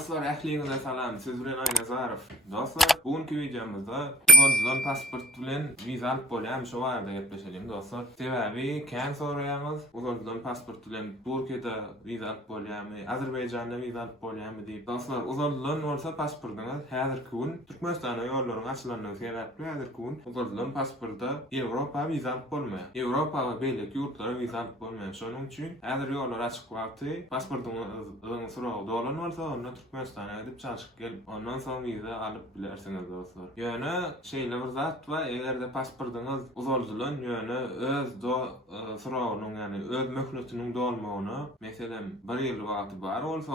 Dostlar, ähliňize salam. Siz bilen Aýna Zarif. Dostlar, bugünkü videomuzda uzun pasport bilen viza alyp bolýan şu barada gepleşelim dostlar. Sebäbi kän soraýaňyz, uzun pasport bilen Türkiýede viza alyp bolýarmy, Azerbaýjanda viza alyp bolýarmy diýip. Dostlar, uzun bolsa pasportuňyz häzirki gün Türkmenistana ýollaryň açylanyny sebäpli häzirki gün uzun pasportda Ýewropa viza alyp bolmaýar. Ýewropa we beýleki ýurtlara viza alyp bolmaýar. Şonuň üçin häzir ýollar açyk wagty pasportuňyzyň soragy dolan bolsa onda Türkmenistan'a gidip çalışıp gelip ondan sonra viza alıp bilersiniz dostlar. Ýöne şeýle bir zat we egerde pasportuňyz uzaldylan ýöne öz soragynyň ýani öz möhletiniň dolmagyny meselem 1 ýyl wagty bar bolsa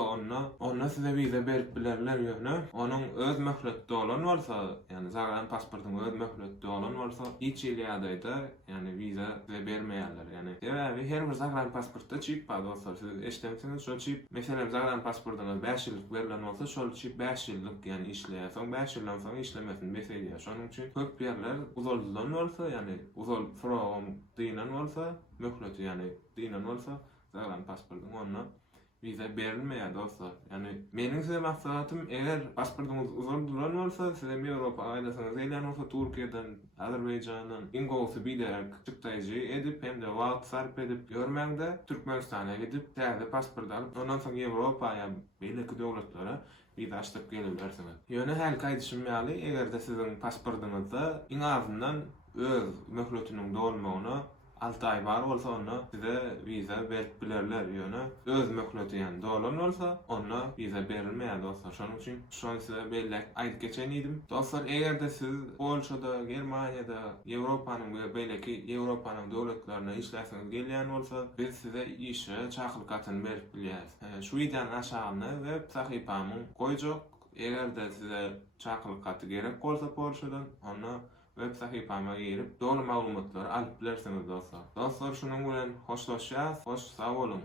onda size viza berip bilerler ýöne onuň öz möhleti dolan bolsa ýani zagran pasportuň öz möhleti dolan bolsa hiç ýyl ýa-da ýani viza bermeýärler ýani. Sebäbi her bir zagran pasportda çip bar dostlar. Siz eşitdiňiz şo çip meselem zagran pasportuňyz 5 ýyllyk berilen olsa şol çip 5 ýyllyk ýani işleýär. Soň 5 ýyldan soň işlemesin beselýär. Şonuň üçin köp ýerler uzaldylan bolsa ýani uzal soragym diýilen bolsa möhleti ýani diýilen bolsa zagran pasportuň onda viza berilmeýär dostlar. Ýani meniň size maksadym eger pasportuňyz uzaldylan bolsa size Ýewropa aýlasyňyz eýlen bolsa Türkiýeden, Azerbaýjandan ingowsy bilerek çykdaýjy edip hem de wagt sarp edip görmäňde Türkmenistana gidip täze pasport alyp ondan soň Ýewropaýa beýleki döwletlere viza açtyp gelebilirsiniz. Ýöne häl gaýdyşmaly egerde siziň pasportuňyzda iň azyndan öz möhletiniň dolmagyny 6 ay bar bolsa onda size viza berip bilerler ýöne öz möhleti ýani dolan bolsa onda viza berilmeýär dostlar. Şonuň üçin şonu size belläp aýdyp geçen idim. Dostlar, egerde siz Polşada, Germaniýada, Ýewropanyň we beýleki Ýewropanyň döwletlerine işläsiňiz gelýän bolsa biz size işe çakylykatyny berip bilýäris. Şu videonyň aşagyna web sahypamy goýjak. Egerde size çakylykatı gerek bolsa Polşadan onda web sahypama girip dolu maglumatlary alyp bilersiniz dostlar. Dostlar, şunun bilen hoşlaşýas. Hoş, sag bolun.